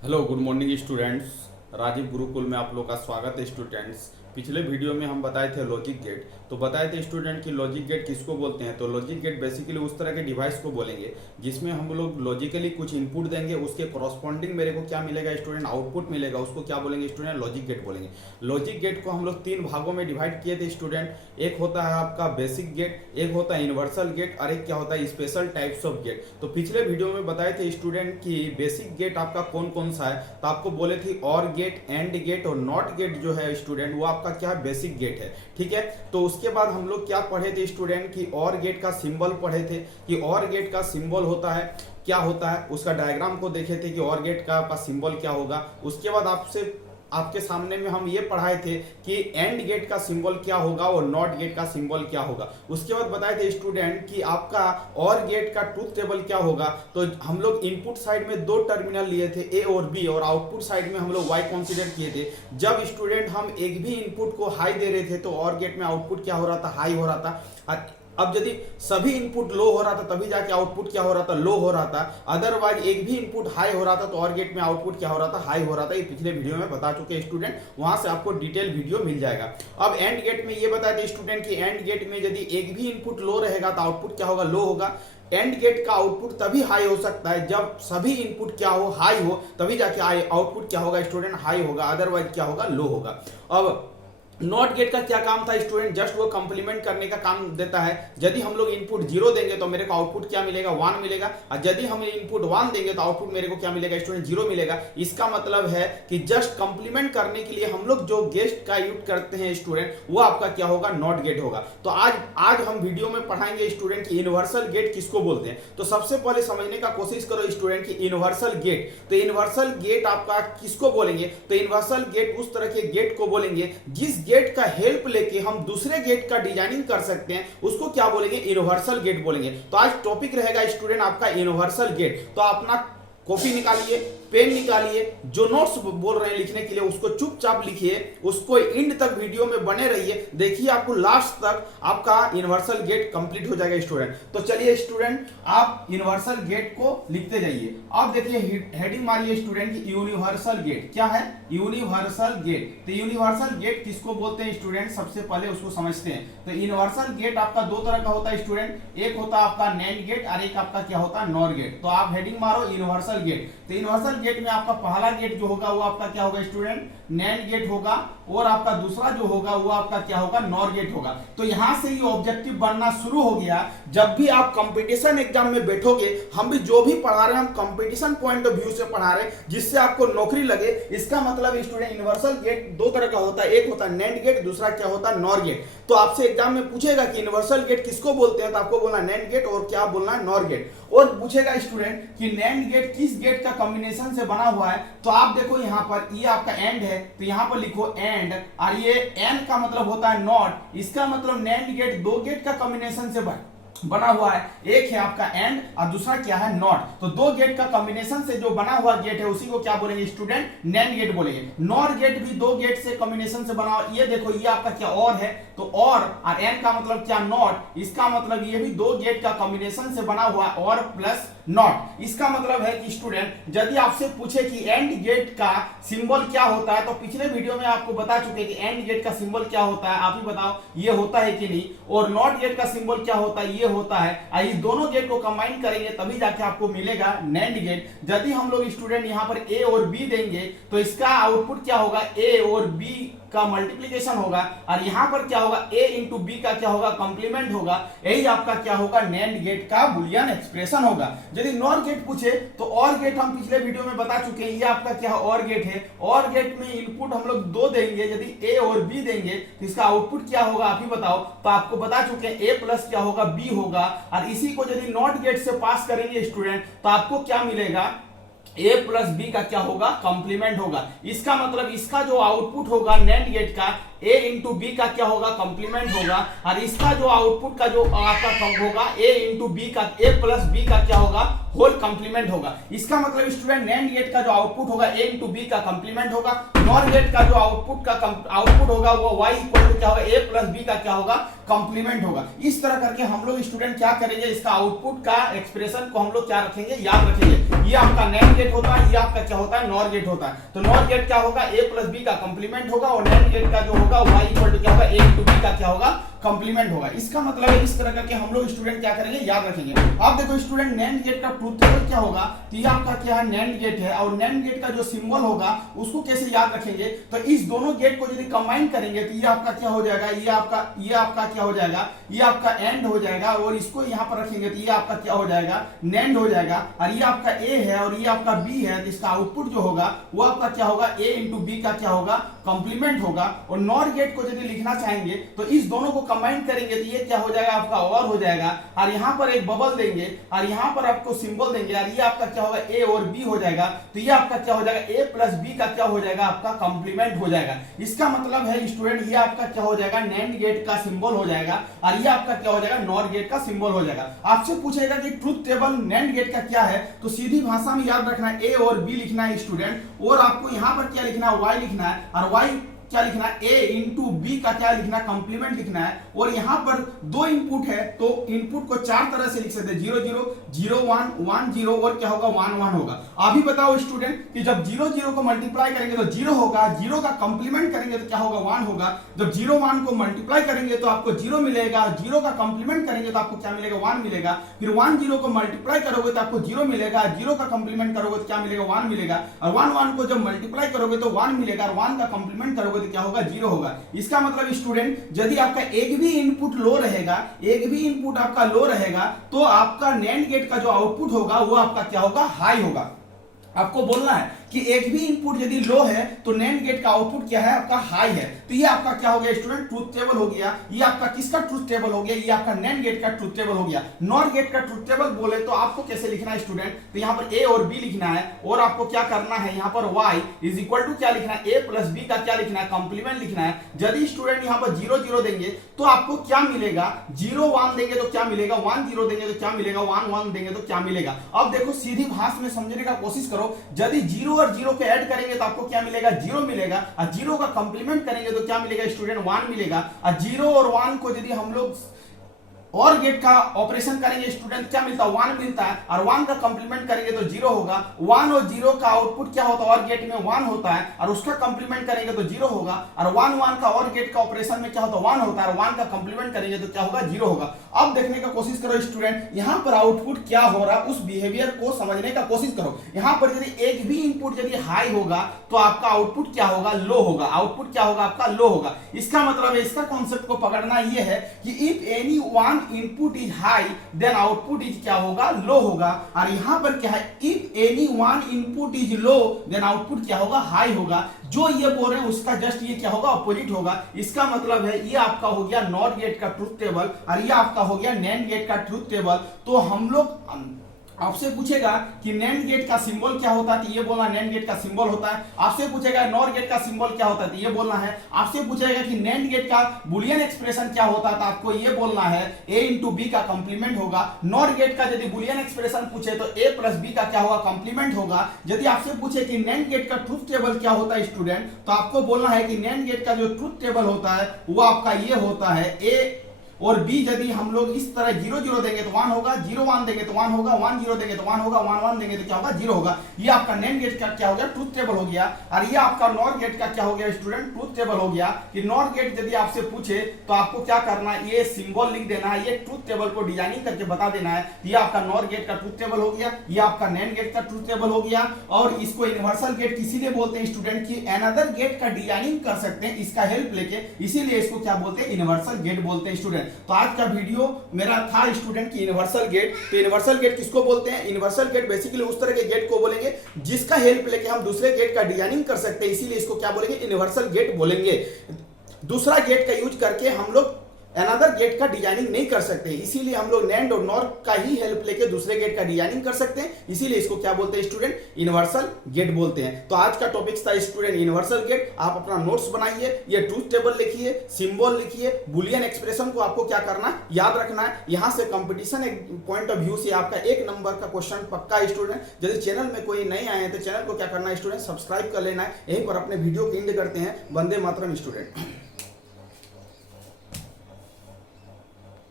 Hello good morning students. Rajiv Gurukul में आप लोग का स्वागत है स्टूडेंट्स। पिछले वीडियो में हम बताए थे लॉजिक गेट। तो बताए थे स्टूडेंट कि लॉजिक गेट किसको बोलते हैं। तो लॉजिक गेट बेसिकली उस तरह के डिवाइस को बोलेंगे जिसमें हम लोग लॉजिकली कुछ इनपुट देंगे, उसके कॉरस्पॉन्डिंग मेरे को क्या मिलेगा स्टूडेंट, आउटपुट मिलेगा। उसको क्या बोलेंगे स्टूडेंट, लॉजिक गेट बोलेंगे। लॉजिक गेट को हम लोग तीन भागों में डिवाइड किए थे स्टूडेंट। एक होता है आपका बेसिक गेट, एक होता है यूनिवर्सल गेट और एक क्या होता है स्पेशल टाइप्स ऑफ गेट। तो पिछले वीडियो में बताए थे स्टूडेंट कि बेसिक गेट आपका कौन कौन सा है। तो आपको बोले थे और गेट, एंड गेट और नॉट गेट जो है स्टूडेंट वो आपका क्या है, बेसिक गेट है। ठीक है, तो उसके बाद हम लोग क्या पढ़े थे स्टूडेंट कि और गेट का सिंबल पढ़े थे कि और गेट का सिंबल होता है क्या होता है, उसका डायग्राम को देखे थे कि और गेट का सिंबल क्या होगा। उसके बाद आपके सामने में हम ये पढ़ाए थे कि एंड गेट का सिंबल क्या होगा और नॉट गेट का सिंबल क्या होगा। उसके बाद बताए थे स्टूडेंट कि आपका और गेट का ट्रूथ टेबल क्या होगा। तो हम लोग इनपुट साइड में दो टर्मिनल लिए थे ए और बी, और आउटपुट साइड में हम लोग वाई कंसीडर किए थे। जब स्टूडेंट हम एक भी इनपुट को हाई दे रहे थे तो और गेट में आउटपुट क्या हो रहा था, हाई हो रहा था। अब यदि सभी इनपुट लो हो रहा था तभी जाके आउटपुट क्या हो रहा था, लो हो रहा था। अदरवाइज एक भी इनपुट हाई हो रहा था तो और गेट में आउटपुट क्या हो रहा था, हाई हो रहा था। ये पिछले वीडियो में बता चुके स्टूडेंट, वहां से आपको डिटेल वीडियो मिल जाएगा। अब एंड गेट में ये बताया था स्टूडेंट कि एंड गेट में यदि एक भी इनपुट लो रहेगा तो आउटपुट क्या होगा, लो होगा। एंड गेट का आउटपुट तभी हाई हो सकता है जब सभी इनपुट क्या हो, हाई हो, तभी जाके आउटपुट क्या होगा स्टूडेंट, हाई होगा। अदरवाइज क्या होगा, लो होगा। अब नॉट गेट का क्या काम था स्टूडेंट, जस्ट वो कंप्लीमेंट करने का काम देता है। यदि हम लोग इनपुट 0 देंगे तो मेरे को आउटपुट क्या मिलेगा, 1 मिलेगा। और यदि हम इनपुट 1 देंगे तो आउटपुट मेरे को क्या मिलेगा स्टूडेंट, 0 मिलेगा। इसका मतलब है कि जस्ट कंप्लीमेंट करने के लिए हम लोग जो गेट का यूज करते हैं स्टूडेंट, वो आपका क्या होगा, नॉट गेट होगा। तो आज हम वीडियो में पढ़ाएंगे स्टूडेंट कि यूनिवर्सल गेट किसको बोलते हैं। तो सबसे पहले समझने का कोशिश करो स्टूडेंट कि यूनिवर्सल गेट, तो यूनिवर्सल गेट आपका किसको बोलेंगे। तो यूनिवर्सल गेट उस तरह के गेट को बोलेंगे जिस गेट का हेल्प लेके हम दूसरे गेट का डिजाइनिंग कर सकते हैं, उसको क्या बोलेंगे, यूनिवर्सल गेट बोलेंगे। तो आज टॉपिक रहेगा स्टूडेंट आपका यूनिवर्सल गेट। तो अपना कॉपी निकालिए, पेन निकालिए, जो नोट्स बोल रहे हैं लिखने के लिए उसको चुपचाप लिखिए, उसको एंड तक वीडियो में बने रहिए। देखिए आपको लास्ट तक आपका यूनिवर्सल गेट कंप्लीट हो जाएगा स्टूडेंट। तो चलिए स्टूडेंट आप यूनिवर्सल गेट को लिखते जाइए। आप देखिए हेडिंग मारिए स्टूडेंट की यूनिवर्सल गेट क्या है, यूनिवर्सल गेट। तो यूनिवर्सल गेट किसको बोलते हैं स्टूडेंट, सबसे पहले उसको समझते हैं। तो यूनिवर्सल गेट आपका दो तरह का होता है स्टूडेंट, एक होता है आपका नैंड गेट और एक आपका क्या होता है, नॉर गेट। तो आप हेडिंग मारो यूनिवर्सल गेट। तो यूनिवर्सल गेट में आपका पहला गेट जो होगा वो आपका क्या होगा स्टूडेंट, नैंड गेट होगा, और आपका दूसरा जो होगा वो आपका क्या होगा, नॉर गेट होगा। तो यहां से ही ऑब्जेक्टिव बनना शुरू हो गया। जब भी आप कंपटीशन एग्जाम में बैठोगे, हम भी जो भी पढ़ा रहे हैं हम कंपटीशन पॉइंट ऑफ व्यू से पढ़ा रहे हैं जिससे आपको नौकरी लगे। इसका मतलब स्टूडेंट यूनिवर्सल गेट दो तरह का होता है, एक होता है नैंड गेट, दूसरा क्या होता है, नॉर गेट। तो आपसे एग्जाम में पूछेगा कि यूनिवर्सल गेट किसको बोलते हैं, तो आपको बोलना नैंड गेट और क्या बोलना है, नॉर गेट। और पूछेगा स्टूडेंट कि नैंड गेट किस गेट का कॉम्बिनेशन से बना हुआ है, तो आप देखो यहां पर ये आपका एंड है तो यहां पर लिखो एंड, और ये एन का मतलब होता है नॉट। इसका मतलब नैंड गेट दो गेट का कॉम्बिनेशन से बना हुआ है, एक है आपका एंड और दूसरा क्या है, नॉट। तो दो गेट का कॉम्बिनेशन से जो बना हुआ गेट है उसी को क्या बोलेंगे स्टूडेंट, नैंड गेट बोलेंगे। नॉर गेट भी दो गेट से कॉम्बिनेशन से बना हुआ, ये देखो ये आपका क्या और है, तो और एन का मतलब क्या, नॉट। इसका मतलब ये भी दो गेट का कॉम्बिनेशन से बना हुआ है, और प्लस नॉट। इसका मतलब है कि स्टूडेंट यदि आपसे पूछे कि एंड गेट का सिंबल क्या होता है, तो पिछले वीडियो में आपको बता चुके कि एंड गेट का सिंबल क्या होता है, आप ही बताओ ये होता है कि नहीं। और नॉट गेट का सिंबल क्या होता है, ये होता है। इस दोनों गेट को कंबाइन करेंगे तभी जाके आपको मिलेगा नैंड गेट। यदि हम लोग स्टूडेंट यहां पर ए और बी देंगे तो इसका आउटपुट क्या होगा, ए और बी का मल्टीप्लीकेशन होगा, और यहां पर क्या होगा, a इंटू बी का क्या होगा, कंप्लीमेंट होगा। यही आपका क्या होगा, नैंड गेट का बुलियन एक्सप्रेशन होगा। यदि नॉर गेट पूछे तो और गेट हम पिछले वीडियो में बता चुके हैं, ये आपका क्या और गेट है। और गेट में इनपुट हम लोग दो देंगे, यदि a और b देंगे तो इसका आउटपुट क्या होगा, आप ही बताओ। तो आपको बता चुके हैं a प्लस क्या होगा, b होगा। और इसी को यदि नॉट गेट से पास करेंगे स्टूडेंट तो आपको क्या मिलेगा, a प्लस बी का क्या होगा, कंप्लीमेंट होगा। इसका मतलब इसका जो आउटपुट होगा नैंड गेट का ए इंटू बी का क्या होगा, कंप्लीमेंट होगा। और इसका जो आउटपुट का जो आपका कम होगा ए इंटू बी का, ए प्लस बी का क्या होगा, होल कंप्लीमेंट होगा। इसका मतलब स्टूडेंट नैंड गेट का जो आउटपुट होगा ए इंटू बी का कंप्लीमेंट होगा, नॉर गेट का जो आउटपुट होगा वो y इक्वल टू क्या होगा, a प्लस बी का क्या होगा, कंप्लीमेंट होगा। इस तरह करके हम लोग स्टूडेंट क्या करेंगे, इसका आउटपुट का एक्सप्रेशन को हम लोग क्या रखेंगे, याद रखेंगे। ये आपका नैंड गेट होता है, ये आपका क्या होता है, नॉर गेट होता है। तो नॉर गेट क्या होगा, a प्लस बी का कंप्लीमेंट होगा, और नैंड गेट का जो होगा y इक्वल टू क्या होगा, a इंटू बी का क्या होगा, कंप्लीमेंट होगा। इसका मतलब है इस तरह करके हम लोग स्टूडेंट क्या करेंगे, याद रखेंगे। अब देखो स्टूडेंट नैंड गेट का ट्रूथ टेबल क्या होगा, तो ये आपका क्या है, नैंड गेट है, और नैंड गेट का जो सिंबल होगा उसको कैसे याद रखेंगे, तो इस दोनों गेट को यदि कंबाइन करेंगे तो ये आपका क्या हो जाएगा, ये आपका क्या हो जाएगा, ये आपका एंड हो जाएगा, और इसको यहाँ पर रखेंगे तो ये आपका क्या हो जाएगा, नैंड हो जाएगा। और ये आपका ए है और ये आपका बी है, तो इसका आउटपुट जो होगा वो आपका क्या होगा, ए इंटू बी का क्या होगा, कंप्लीमेंट होगा। और नॉर गेट को यदि लिखना चाहेंगे तो इस दोनों को कंबाइन करेंगे तो ये क्या हो जाएगा, आपका और हो जाएगा, और यहाँ पर एक बबल देंगे और यहाँ पर आपको सिंबल देंगे, और ये आपका क्या होगा, ए और बी हो जाएगा। तो ये आपका क्या हो जाएगा, ए प्लस बी का क्या हो जाएगा, आपका कंप्लीमेंट हो जाएगा। इसका मतलब है स्टूडेंट ये आपका क्या हो जाएगा, नैंड गेट का सिंबल हो जाएगा, और ये आपका क्या हो जाएगा, नॉर गेट का सिंबल हो जाएगा। आपसे पूछेगा कि ट्रूथ टेबल नैंड गेट का क्या है, तो सीधी भाषा में याद रखना है, ए और बी लिखना है स्टूडेंट, और आपको यहाँ पर क्या लिखना है, वाई लिखना है, और वाई क्या लिखना है, ए इंटू बी का क्या लिखना है, कंप्लीमेंट लिखना है। और यहाँ पर दो इनपुट है तो इनपुट को चार तरह से लिख सकते हैं, 0 0 0 1 1 0 और क्या होगा, 1 1 होगा। अभी बताओ स्टूडेंट कि जब 0 0 को मल्टीप्लाई करेंगे तो 0 होगा, 0 का कंप्लीमेंट करेंगे तो क्या होगा, 1 होगा। जब 0 1 को मल्टीप्लाई करेंगे तो आपको 0 मिलेगा, 0 का कंप्लीमेंट करेंगे तो आपको क्या मिलेगा, 1 मिलेगा। फिर 1 0 को मल्टीप्लाई करोगे तो आपको 0 मिलेगा, 0 का कंप्लीमेंट करोगे तो क्या मिलेगा, 1 मिलेगा। और 1 1 को जब मल्टीप्लाई करोगे तो 1 मिलेगा, और 1 का कंप्लीमेंट करोगे तो क्या होगा, 0 होगा। इसका मतलब स्टूडेंट यदि आपका एक भी इनपुट लो रहेगा, एक भी इनपुट आपका लो रहेगा, तो आपका नैंड गेट का जो आउटपुट होगा वो आपका क्या होगा, हाई होगा। आपको बोलना है कि एक भी इनपुट यदि लो है तो नैंड गेट का आउटपुट क्या है, आपका हाई है। तो ये आपका क्या हो गया स्टूडेंट, ट्रूथ टेबल हो गया। ये आपका किसका ट्रूथ टेबल हो गया, ये आपका नैंड गेट का ट्रूथ टेबल हो गया। नॉर गेट का ट्रूथ टेबल बोले तो आपको कैसे लिखना है स्टूडेंट, तो यहाँ पर ए और बी लिखना है, और आपको क्या करना है, यहाँ पर y इज इक्वल टू क्या लिखना है, ए प्लस बी का क्या लिखना है, कंप्लीमेंट लिखना है। यदि स्टूडेंट यहाँ पर 0 0 देंगे तो आपको क्या मिलेगा, 0 1 देंगे तो क्या मिलेगा, 1 0 देंगे तो क्या मिलेगा, 1 1 देंगे तो क्या मिलेगा। अब देखो सीधी भाषा में समझने का कोशिश करो, यदि 0 और 0 को ऐड करेंगे तो आपको क्या मिलेगा, 0 मिलेगा, और 0 का कंप्लीमेंट करेंगे तो क्या मिलेगा स्टूडेंट, 1 मिलेगा। और 0 और 1 को यदि हम लोग और गेट का ऑपरेशन करेंगे स्टूडेंट क्या मिलता है, 1 मिलता है, और 1 का कंप्लीमेंट करेंगे तो 0 होगा। 1 और 0 का आउटपुट क्या होता है, और गेट में 1 होता है, और उसका कंप्लीमेंट करेंगे तो 0 होगा। और 1 1 का और गेट का ऑपरेशन में क्या होता है, 1 होता है, और 1 का कंप्लीमेंट करेंगे तो क्या होगा, 0 होगा। अब देखने का कोशिश करो स्टूडेंट, यहाँ पर आउटपुट क्या हो रहा है उस बिहेवियर को समझने का कोशिश करो। यहाँ पर यदि एक भी इनपुट यदि हाई होगा तो आपका आउटपुट क्या होगा, लो होगा। आउटपुट क्या होगा, आपका लो होगा। इसका मतलब है, इसका कॉन्सेप्ट को पकड़ना यह है कि if any one input is high then output is क्या होगा, लो होगा। और यहां पर क्या है, if any one input is low then output क्या होगा, हाई होगा। जो ये बोल रहे हैं उसका जस्ट ये क्या होगा, अपोजिट होगा। इसका मतलब है ये आपका हो गया नॉट गेट का ट्रूथ टेबल, और ये आपका हो गया नैंड गेट का ट्रूथ टेबल। तो हम लोग आपसे पूछेगा कि नैंड गेट का सिंबल क्या होता है, तो ये बोलना नैंड गेट का सिंबल होता है। आपसे पूछेगा नॉर गेट का सिंबल क्या होता है, तो ये बोलना है। आपसे पूछेगा कि नैंड गेट का बुलियन एक्सप्रेशन क्या होता है, तो आपको ये बोलना है a इंटू बी का कंप्लीमेंट होगा। नॉर गेट का यदि बुलियन एक्सप्रेशन पूछे तो a प्लस बी का क्या होगा, कंप्लीमेंट होगा। यदि आपसे पूछे कि नैंड गेट का ट्रूथ टेबल क्या होता है स्टूडेंट, तो आपको बोलना है कि नैंड गेट का जो ट्रूथ टेबल होता है वो आपका ये होता है, a और बी यदि हम लोग इस तरह 0 0 देंगे तो 1 होगा, 0 1 देंगे तो 1 होगा, 1 0 देंगे तो 1 होगा, 1 1 देंगे तो क्या होगा, 0 होगा। ये आपका नैंड गेट का क्या हो गया, ट्रूथ टेबल हो गया। और ये आपका नॉर गेट का क्या हो गया स्टूडेंट, ट्रूथ टेबल हो गया। कि नॉर गेट यदि आपसे पूछे तो आपको क्या करना है, ये सिंबल लिख देना है, ये ट्रूथ टेबल को डिजाइनिंग करके बता देना है। ये आपका नॉर गेट का ट्रूथ टेबल हो गया, ये आपका नैंड गेट का ट्रूथ टेबल हो गया। और इसको यूनिवर्सल गेट इसीलिए बोलते हैं स्टूडेंट की अनदर गेट का डिजाइनिंग कर सकते हैं इसका हेल्प लेके, इसीलिए इसको क्या बोलते हैं, यूनिवर्सल गेट बोलते हैं स्टूडेंट। तो आज का वीडियो मेरा था स्टूडेंट की यूनिवर्सल गेट। तो यूनिवर्सल गेट किसको बोलते हैं, यूनिवर्सल गेट बेसिकली उस तरह के गेट को बोलेंगे जिसका हेल्प लेके हम दूसरे गेट का डिजाइनिंग कर सकते हैं, इसीलिए इसको क्या बोलेंगे, यूनिवर्सल गेट बोलेंगे। दूसरा गेट का यूज करके हम लोग अनदर गेट का डिजाइनिंग नहीं कर सकते, इसीलिए हम लोग नैंड और नॉर का ही हेल्प लेके दूसरे गेट का डिजाइनिंग कर सकते हैं, इसीलिए इसको क्या बोलते हैं स्टूडेंट, यूनिवर्सल गेट बोलते हैं। तो आज का टॉपिक था स्टूडेंट यूनिवर्सल गेट। आप अपना नोट्स बनाइए, ये ट्रूथ टेबल लिखिए, सिंबल लिखिए, बुलियन एक्सप्रेशन को आपको क्या करना याद रखना है। यहां से कंपटीशन एक पॉइंट ऑफ व्यू से आपका 1 नंबर का क्वेश्चन पक्का है स्टूडेंट। यदि चैनल में कोई नहीं आए हैं तो चैनल को क्या करना है स्टूडेंट, सब्सक्राइब कर लेना है। यहीं पर अपने वीडियो को एंड करते हैं। वंदे मातरम स्टूडेंट।